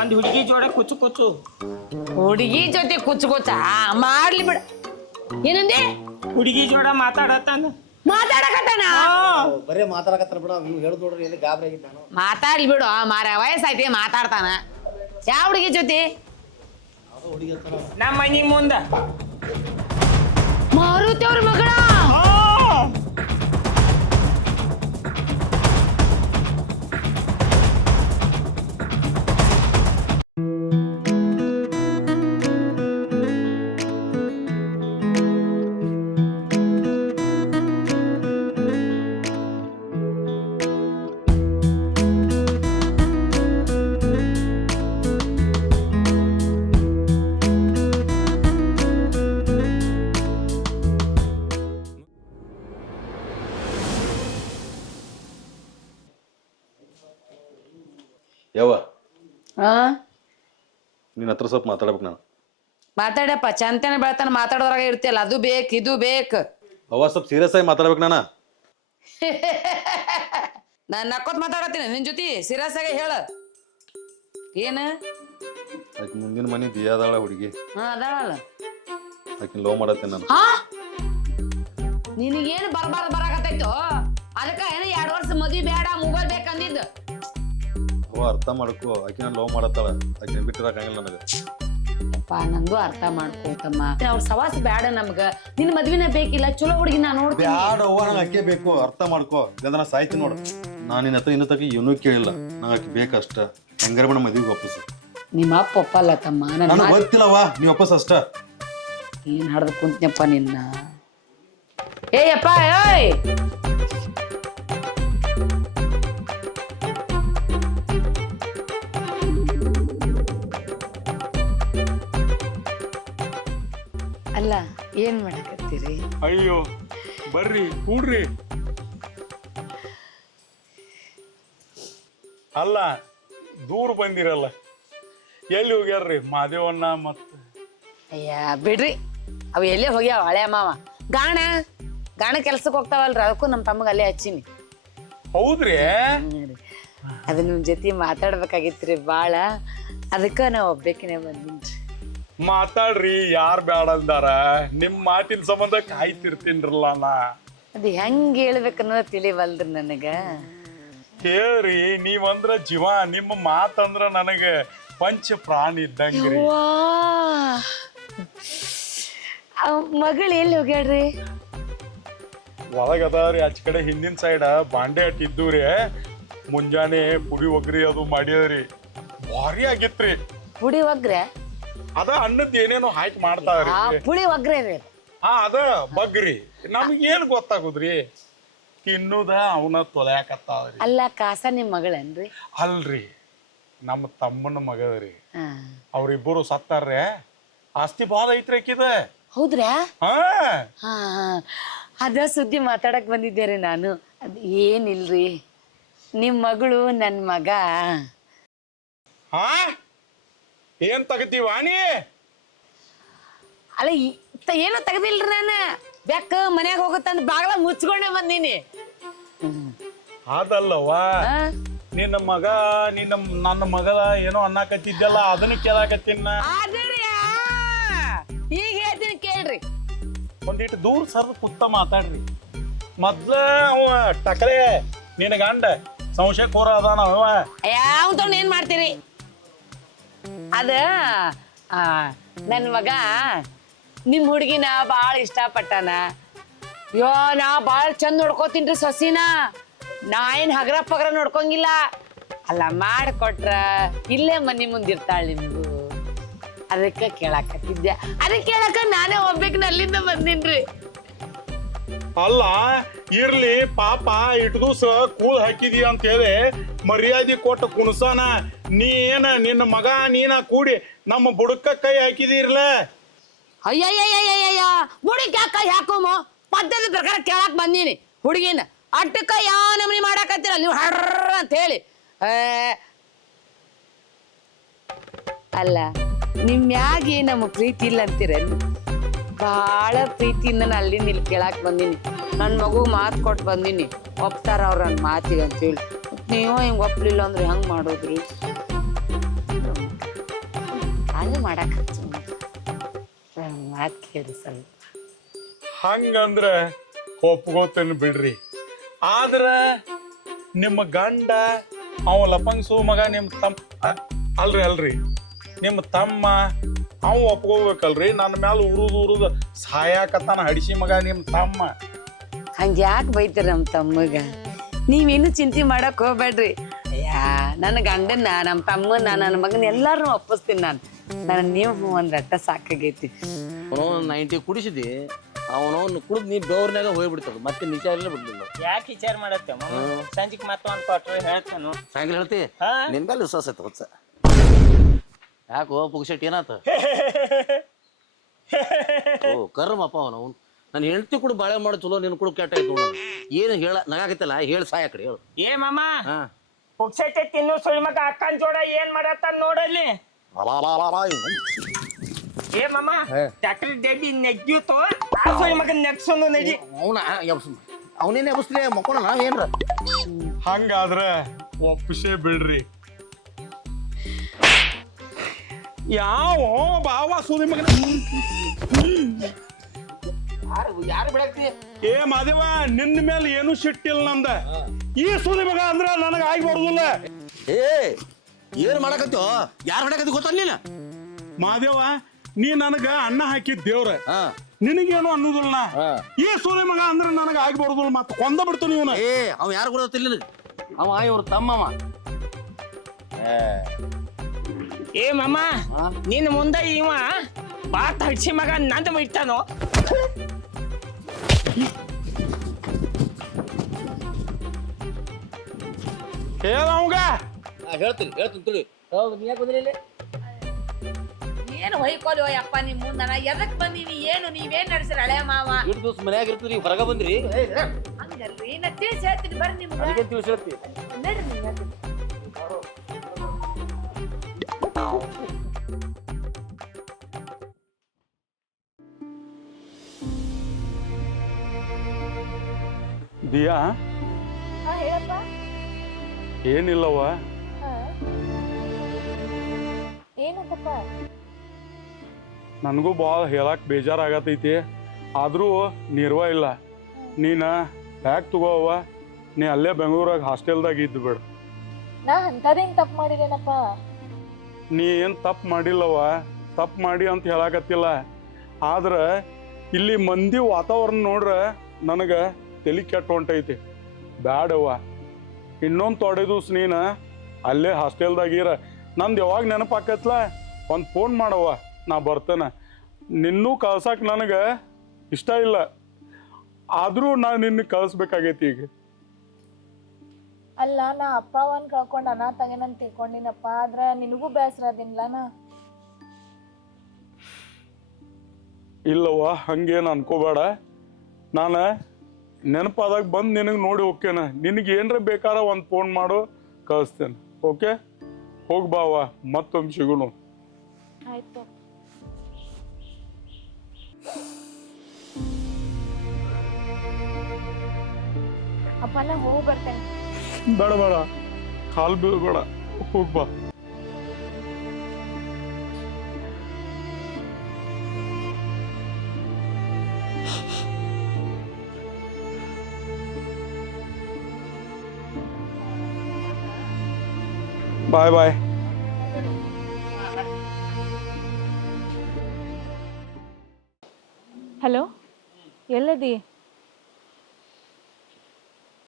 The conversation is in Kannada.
ಒಂದ್ ಹುಡುಗಿ ಜೋಡ ಕುಚ್ಚು ಕುಚ್ಚು. ಹುಡುಗಿ ಜೊತೆ ಕುಚ್ಚು ಕುಚ್ಚ ಮಾಡ್ಲಿ ಬಿಡ. ಏನಂದೆ? ಹುಡುಗಿ ಜೋಡ ಮಾತಾಡತ್ತಾನ. ಮಾತಾಡಕತ್ತಾನ? ಬರೇ ಮಾತಾಡಕತ್ತಾರ ಬಿಡ. ನೀವು ಹೇಳುದು ನೋಡ್ರಿ, ಎಲ್ಲಿ ಗಾಬರಿ ಆಗಿದ್ದ ನಾನು. ಮಾತಾಡ್ಲಿ ಬಿಡು ಮಾರ, ವಯಸ್ಸಾಯ್ತಿ ಮಾತಾಡ್ತಾನ. ಯಾವ ಹುಡುಗಿ ಜೊತೆ? ನಮ್ಮ ಮನಿ ಮುಂದ ಮಾರುತಿ ಅವ್ರ ಮಗಳ. ಯಾವ ಆ ನಿನ್ನ ಹತ್ರ ಸ್ವಲ್ಪ ಮಾತಾಡ್ಬೇಕು ನಾನು. ಮಾತಾಡಪ್ಪ, ಚಂತನ ಬೆಳತನ ಮಾತಾಡೋದ್ರಾಗ ಇರ್ತಿಯಲ್ಲ, ಅದು ಬೇಕು ಇದು ಬೇಕು. ಅವ ಸ್ವಲ್ಪ ಸೀರಿಯಸ್ ಆಗಿ ಮಾತಾಡ್ಬೇಕು ನಾನು. ನಾನ್ ನಕ್ಕೋತ್ ಮಾತಾಡತ್ತೀನಿ ನಿನ್ ಜೊತೆ, ಸೀರಿಯಸ್ ಆಗಿ ಹೇಳ. ಏನ? ಆಕೆ ಮುಂದಿನ ಮನೆ ದಿಯಾದಾಳ ಹುಡುಗಿ. ಹಾ ಅದಾಳಲ್ಲ, ಆಕಿನ ಲವ್ ಮಾಡತ್ತೇನೆ ನಾನು. ಹಾ ನಿನಗೇನು ಬರಾಕತ್ತೈತೋ? ಅದಕ್ಕ ಏನ 2 ವರ್ಷ ಮದ್ವಿ ಬೇಡ, ಮೊಬೈಲ್ ಬೇಕಂದಿದ್ದು. ಅವ ಅರ್ಥ ಮಾಡ್ಕೋ, ಆಕಿನ ಲವ್ ಮಾಡತ್ತಾಳ, ಆಕಿನ ಬಿಟ್ಟಿರಕಾಗಿಲ್ಲ ನನಗೆ. ಅಪ್ಪ ನಂದು ಅರ್ಥ ಮಾಡ್ಕೋತಮ್ಮ, ಅವ್ರ ಸವಾಸ ಬೇಡ ನಮ್ಗ. ನಿನ್ ಮದ್ವಿನ ಬೇಕಿಲ್ಲ, ಚಲೋ ಹುಡುಗಿನ ನೋಡ್ತೀನಿ. ಬ್ಯಾಡ ಅವ್ವ, ನಂಗೆ ಆಕೆ ಬೇಕು, ಅರ್ಥ ಮಾಡ್ಕೋ. ಇದನ್ನ ಸಾಯ್ತಿ ನೋಡು. ನಾನು ನಿನ್ನ ಹತ್ರ ಇನ್ನೂ ತಕ ಏನೂ ಕೇಳಿಲ್ಲ, ನಂಗೆ ಆಕೆ ಬೇಕಷ್ಟ. ಹೆಂಗಾರ ಮೇಡಮ್ ಮದ್ವಿಗೆ ವಾಪಸ್. ನಿಮ್ಮ ಅಪ್ಪ ಒಪ್ಪಲ್ಲ ತಮ್ಮ. ನನಗೆ ಗೊತ್ತಿಲ್ಲವ, ನೀ ವಾಪಸ್ ಅಷ್ಟ. ಏನ್ ಹಾಡ್ದು ಕುಂತ್ನಪ್ಪ ನಿನ್ನ. ಏಯಪ್ಪ ಏಯ್, ಅಲ್ಲ ಏನ್ ಮಾಡಕತ್ತೀರಿ? ಅಯ್ಯೋ ಬರ್ರಿ ಕೂಡ್ರಿ. ಅಲ್ಲ ದೂರ ಬಂದಿರಲ್ಲ, ಎಲ್ಲಿ ಹೋಗ್ಯಾರ್ರಿ ಮಾದೇವಣ್ಣ? ಮತ್ತ ಅಯ್ಯ ಬಿಡ್ರಿ, ಅವ್ ಎಲ್ಲೇ ಹೋಗ್ಯಾವ ಹಳೆ ಮಾವ. ಗಾಣ ಕೆಲ್ಸಕ್ಕೆ ಹೋಗ್ತಾವಲ್ರಿ, ಅದಕ್ಕೂ ನಮ್ಮ ತಮ್ಮಗ ಅಲ್ಲೇ ಹಚ್ಚಿನಿ. ಹೌದ್ರಿ? ಅದು ನಿಮ್ ಜೊತೆ ಮಾತಾಡ್ಬೇಕಾಗಿತ್ರಿ ಬಾಳ, ಅದಕ್ಕ ನಾವ್ ಒಬ್ಬೇಕಿನೇ ಬಂದಿನ್ರಿ. ಮಾತಾಡ್ರಿ, ಯಾರ್ ಬ್ಯಾಡ ಅಂದಾರ? ನಿಮ್ ಮಾತಿನ ಸಂಬಂಧ ಕಾಯ್ತಿರ್ತೀನ್ರಲ್ಲ ನಾ. ಅದು ಹೆಂಗ್ ಹೇಳ್ಬೇಕನ್ನೋದು ತಿಳಿವಲ್ರಿ ನನಗ. ಹೇಳ್ರಿ, ನೀವಂದ್ರ ಜೀವ, ನಿಮ್ಮ ಮಾತಂದ್ರ ನನಗ ಪಂಚ ಪ್ರಾಣಿ ಇದ್ದಂಗ್ರಿ. ಮಗಳು ಎಲ್ಲಿ ಹೋಗ್ಯಾಡ್ರಿ? ಒಳಗದಾರಿ, ಆಚ ಕಡೆ ಹಿಂದಿನ ಸೈಡ್ ಬಾಂಡೆ ಅಟ್ಟಿದ್ದೂರಿ. ಮುಂಜಾನೆ ಪುಡಿ ಒಗ್ರಿ ಅದು ಮಾಡ್ಯದ್ರಿ, ಭಾರಿ ಆಗಿತ್ರಿ. ಪುಡಿ ಒಗ್ರೆ? ಅದ ಅನ್ನದ್ ಏನೇನೋ ಹಾಕಿ ಮಾಡ್ತಾವ್ರಿ. ಪುಳಿ ಒಗ್ರೆ ರೀ. ಹಾ ಅದ ಬಗ್ರಿ. ನಮಗೇನ್ ಗೊತ್ತಾಗುದ್ರಿ? ತಿನ್ನುದ ಅವನ ತೊಲೆಯಾಕತ್ತಾವ್ರಿ. ಅಲ್ಲ ಕಾಸ ನಿಮ್ ಮಗಳೇನ್ರಿ? ಅಲ್ರಿ, ನಮ್ಮ ತಮ್ಮನ ಮಗದ್ರಿ. ಅವ್ರಿಬ್ಬರು ಸತ್ತಾರ್ರೆ. ಆಸ್ತಿ ಬಾಳ ಐತ್ರಿ ಆಕಿದ. ಹೌದ್ರಾ? ಹಾ ಅದ ಸುದ್ದಿ ಮಾತಾಡಕ್ ಬಂದಿದ್ದೇರಿ ನಾನು. ಅದ್ ಏನಿಲ್ರಿ, ನಿಮ್ ಮಗಳು ನನ್ ಮಗ. ಹಾ ಏನ್ ತಗತೀವ ನೀ? ಅಲ್ಲ ಏನು ತೆಗ್ದಿಲ್ರಿ ನಾನು. ಬೆಕ್ಕ ಮನ್ಯಾಗ ಹೋಗುತ್ತಂದ್ ಬಾಗ್ಲ ಮುಚ್ಕೊಂಡೆ ಬಂದೀನಿ. ಅದಲ್ಲವಾ, ನಿನ್ನ ಮಗ ನನ್ನ ಮಗಳ ಏನೋ ಅನ್ನಕತ್ತಿದ್ದಲ್ಲ, ಅದನ್ನ ಕೇಳಾಕತ್ತಿನ. ಈಗ ಹೇಳ್ತೀನಿ ಕೇಳ್ರಿ. ಒಂದಿಟ್ಟು ದೂರ ಸರ್ದು ಕುತ್ತ ಮಾತಾಡ್ರಿ. ಮೊದ್ಲ ಅವ ಟಕಲೆ ನಿನ್ನ ಗಂಡ ಸಂಶಯ ಕೋರ ಅದಾನ ಅವ. ಯಾವ ಏನ್ ಮಾಡ್ತೀರಿ? ಅದ ನನ್ ಮಗ ನಿಮ್ ಹುಡುಗಿನ ಬಾಳ ಇಷ್ಟಪಟ್ಟಾನ. ಯೋ ನಾ ಬಾಳ ಚಂದ ನೋಡ್ಕೋತೀನ್ರಿ ಸೊಸಿನ. ನಾ ಏನ್ ಹಗರ ಪಗರ ನೋಡ್ಕೊಂಗಿಲ್ಲ. ಅಲ್ಲ ಮಾಡಿಕೊಟ್ರ ಇಲ್ಲೇ ಮನಿ ಮುಂದಿರ್ತಾಳ ನಿಮ್ದು. ಅದಕ್ಕೆ ಕೇಳಾಕತ್ತಿದ್ದೆ. ಅದಕ್ಕೆ ಕೇಳಾಕ ನಾನೇ ಒಬ್ಬೇಕಿನ ಅಲ್ಲಿಂದ ಬಂದಿನ್ರಿ. ಅಲ್ಲ ಇರ್ಲಿ ಪಾಪ, ಇಟ್ಟು ದಿವಸ ಕೂಳ್ ಹಾಕಿದಿ ಅಂತ ಹೇಳಿ ಮರ್ಯಾದೆ ಕೊಟ್ಟ ಕುಣಸಾನ. ನೀ ಏನ ನಿನ್ನ ಮಗ ನೀನ ಕೂಡಿ ನಮ್ಮ ಬುಡಕ್ಕ ಕೈ ಹಾಕಿದಿರ್ಲ. ಅಯ್ಯಯ್ಯಯ್ಯಯ್ಯಯ್ಯ, ಹುಡುಗಿ ಕೈ ಹಾಕೋಮ ಪದ್ಧತಿ ಪ್ರಕಾರ ಕೇಳಾಕ್ ಬಂದೀನಿ. ಹುಡುಗಿನ ಅಟ್ಟಕ್ಕ ಯಾವ ನಮನಿ ಮಾಡಾಕತ್ತೀರ ನೀವು ಹರ್ರ ಅಂತ ಹೇಳಿ. ಅಲ್ಲ ನಿಮ್ಯಾಗಿ ನಮ್ಮ ಪ್ರೀತಿ ಇಲ್ಲ ಅಂತೀರೇನು? ಬಹಳ ಪ್ರೀತಿಯಿಂದ ನಾನು ಅಲ್ಲಿಂದ ಇಲ್ಲಿ ಕೇಳಾಕ್ ಬಂದೀನಿ. ನನ್ನ ಮಗು ಮಾತು ಕೊಟ್ಟು ಬಂದೀನಿ, ಒಪ್ತಾರ ಅವ್ರ ನನ್ನ ಮಾತಿಗೆ ಅಂತೇಳಿ. ನೀವು ಹಿಂಗೆ ಒಪ್ಲಿಲ್ಲ ಅಂದ್ರೆ ಹೆಂಗೆ ಮಾಡೋದ್ರಿ? ಮಾಡಕ್ ಮಾತು ಕೇಳಿ ಸ್ವಲ್ಪ. ಹಂಗಂದ್ರ ಒಪ್ಕೋತೇನೆ ಬಿಡ್ರಿ. ಆದ್ರ ನಿಮ್ಮ ಗಂಡ ಅವ ಲಪಂಗ್ಸು ಮಗ ನಿಮ್ಮ ತಮ್ಮ ಅಲ್ರಿ ನಿಮ್ಮ ತಮ್ಮ ಅವ ಒಪ್ಕೋಬೇಕಲ್ರಿ. ನನ್ನ ಮ್ಯಾಲ ಉರುದು ಸಾಯಾಕತ್ತಾನ ಹಡಿಸಿ ಮಗ ನಿಮ್ಮ ತಮ್ಮ. ಹಂಗ ಯಾಕೆ ಬೈತೀರ ನಮ್ಮ ತಮ್ಮಗ? ನೀವೇನು ಚಿಂತೆ ಮಾಡಕ್ ಹೋಗ್ಬೇಡ್ರಿ. ಅಯ್ಯ ನನ್ನ ಗಂಡನ್ನ ನಮ್ಮ ತಮ್ಮನ ನನ್ನ ಮಗನ ಎಲ್ಲಾರು ಒಪ್ಪಿಸ್ತೀನಿ ನಾನು. ನೀವು ಒಂದ್ ರಟ್ಟ ಸಾಕಾಗೈತಿ. ಅವನು 90 ಕುಡಿಸಿದಿ, ಅವನು ಕುಡಿದ್ ನೀ ಬೆವ್ರನ್ಯಾಗ ಹೋಗ್ಬಿಡ್ತದ, ಮತ್ತೆ ನಿಚಾರಲ್ಲೇ ಬಿಡ್ಲಿಲ್ಲ. ಯಾಕೆ ವಿಚಾರ ಮಾಡತ್ತೆ ಸಂಜಿಕ್ ಮತ್ತೊಂದು ಕೊಟ್ರೆ ಹೇಳ್ತಾನು. ಸಾಯಂಕಾಲ ಹೇಳ್ತಿ ನಿನ್ ಮೇಲೆ ವಿಶ್ವಾಸ ಐತೆ ಹೊಸ. ಯಾಕೋ ಪುಗ್ಸೆಟ್ ಏನಾತ? ಓ ಕರ್ಮಪ್ಪ ಅವನು. ನಾನು ಹೆಂಡತಿ ಕೂಡ ಬಾಳೆ ಮಾಡಿ ಚಲೋ, ನಿನ್ ಕೂಡ ಕೆಟ್ಟ ಆಯ್ತು. ಏನು ಹೇಳ ನಗಾಕತ್ತಲ್ಲ, ಹೇಳ ಸಾಯ ಕಡೆ ಹೇಳು. ಏ ಮಾಮ ಪುಕ್ಸಟ್ಟೆ ತಿನ್ನು ಸುಳಿ ಮಗ ಅಕ್ಕನ್ ಜೋಡ ಏನ್ ಮಾಡತ್ತ ನೋಡಲ್ಲಿ. ಏ ಮಾಮ ಟ್ಯಾಕ್ಟರ್ ಡೇಬಿ ನೆಗ್ಯೂತು ಆ ಸುಳಿ ಮಗನ್ ನೆಗ್ಸೋನು ನಡಿ. ಅವನೇನೆ ಎಬ್ಸ್ಲಿ ಮಕ್ಕೋಣ ನಾವೇನ್ರ. ಹಂಗಾದ್ರ ಒಪ್ಪಿಸೇ ಬಿಡ್ರಿ. ಯಾವ ಬಾವ ಸುಳಿ ಮಗನ ಯಾರು ಬಿಡಾಕ್ತಿ? ಏ ಮಾದೇವ, ನಿನ್ನ ಮೇಲೆ ಏನು ಸಿಟ್ಟಿಲ್ಲ ನಂದ. ಈ ಸುಳಿ ಮಗ ಅಂದ್ರ ನನಗ ಆಗಿ ಬರುದಿಲ್ಲ. ಏ ಏನ್ ಮಾಡಕತ್ತೋ? ಯಾರು ಮಾಡಕತ್ತಿ ಗೊತ್ತಲ್ಲ? ಮಾದೇವ, ನೀ ನನಗ ಅನ್ನ ಹಾಕಿದ್ ದೇವ್ರ, ನಿನಗೇನು ಅನ್ನೋದಿಲ್ಲ. ಈ ಸುಳಿ ಮಗ ಅಂದ್ರ ನನಗ ಆಗಿ ಬರುದಿಲ್ಲ. ಮತ್ತ ಕೊಂದ ಬಿಡ್ತು ಇವನ. ಏ ಅವ ಯಾರು ಗೊತ್ತಿಲ್ಲ, ಅವ ಇವ್ರ ತಮ್ಮವ. ಏ ಮಾಮ ನಿನ್ ಮುಂದೆ ಇವ ಬಾತ್ ಹಡ್ಸಿ ಮಗ ನಂದ ಬಿಡ್ತಾನೋ. ಹೇಳ ಅವಂಗ. ಹೇಳ್ತೀನಿ ತಿಳಿ. ಹೌದು, ನೀ ಯಾಕೆ ಬಂದ್ರಿ ಇಲ್ಲಿ? ಏನು ಹೊಯ್ಕೊಲಿ ಅಪ್ಪ ನಿಮ್ ಮುಂದನ ಎದಕ್ ಬಂದಿನಿ? ಏನು ನೀವೇನ್ ನಡೆಸಿರ ಹಳೆ ಮಾವ? ಇಟ್ಟು ದಿವಸ ಮನ್ಯಾಗ ಇರ್ತೀರಿ, ಹೊರಗ ಬಂದ್ರಿ. ಹಂಗಲ್ರಿ, ನಾ ತಿಳಿಸಿ ಹೇಳ್ತೀನಿ ಬರ್ರಿ ನಿಮ್ಗೆ. ಅದಕ್ಕೆ ತಿಳಿಸಿ ಹೇಳ್ತಿ. ನಡ್ರಿ ನೀವು ಹೇಳ್ತೀನಿ. ದಿಯಾ, ಹೇಳಪ್ಪ. ಏನಿಲ್ಲವ, ಏನಂತಪ್ಪ? ನನಗೂ ಭಾಳ ಹೇಳಕ್ ಬೇಜಾರಾಗತೈತಿ. ಆದ್ರೂ ನಿರ್ವ ಇಲ್ಲ. ನೀನ ಬ್ಯಾಗ್ ತಗೋವ, ನೀ ಅಲ್ಲೇ ಬೆಂಗಳೂರಾಗ ಹಾಸ್ಟೆಲ್ದಾಗ ಇದ್ದು ಬಿಡ. ನಾ ಅಂತದೇನ್ ತಪ್ಪು ಮಾಡಿದೇನಪ್ಪ? ನೀ ಏನ್ ತಪ್ಪು ಮಾಡಿಲ್ಲವ. ತಪ್ಪು ಮಾಡಿ ಅಂತ ಹೇಳಾಕತ್ತಿಲ್ಲ. ಆದ್ರ ಇಲ್ಲಿ ಮಂದಿ ವಾತಾವರಣ ನೋಡ್ರ ನನಗ ತಲೆ ಕೆಟ್ಟ ಹೊಂಟೈತಿ. ಬ್ಯಾಡವ್ವ, ಇನ್ನೊಂದು ತೊಡೆ ದಿವ್ಸ ನೀನು ಅಲ್ಲೇ ಹಾಸ್ಟೆಲ್ದಾಗಿರ. ನಂದು ಯಾವಾಗ ನೆನಪಾಕತ್ಲ ಒಂದು ಫೋನ್ ಮಾಡವ್ವ, ನಾ ಬರ್ತೇನೆ. ನಿನ್ನೂ ಕಳ್ಸಕ್ಕೆ ನನಗೆ ಇಷ್ಟ ಇಲ್ಲ, ಆದರೂ ನಾನು ನಿನ್ನ ಕಳಿಸ್ಬೇಕಾಗೈತಿ ಈಗ. ಅಲ್ಲ, ನಾ ಅಪ್ಪ ಅವನ್ ಕಳ್ಕೊಂಡು ಅನಾಥಾಗೇನಂತ ತಿಳ್ಕೊಂಡಿನಪ್ಪ. ಆದ್ರ ನಿನಗೂ ಬೇಸರ ಅದಿನ್ಲ ನಾ. ಇಲ್ಲವ್ವ, ಹಂಗೇನು ಅನ್ಕೋಬೇಡ. ನಾನು ನೆನಪಾದಾಗ ಬಂದು ನಿನಗೆ ನೋಡಿ ಹೋಗ್ತೇನ. ನಿನಗೆ ಏನರ ಬೇಕಾದ್ರೆ ಒಂದು ಫೋನ್ ಮಾಡು, ಕಳಿಸ್ತೇನೆ. ಓಕೆ, ಹೋಗಿ ಬಾವ, ಮತ್ತೊಮ್ಮೆ ಸಿಗೋಣ. ಆಯ್ತು. ಅಪ್ಪ ನಾ ಹೋಗಿ ಬರ್ತೇನೆ. ಬೇಡ, ಕಾಲು ಬೀಳ್ಬೇಡ, ಹೋಗಿ ಬಾ. ಬಾಯ್. ಹಲೋ, ಎಲ್ಲದಿ?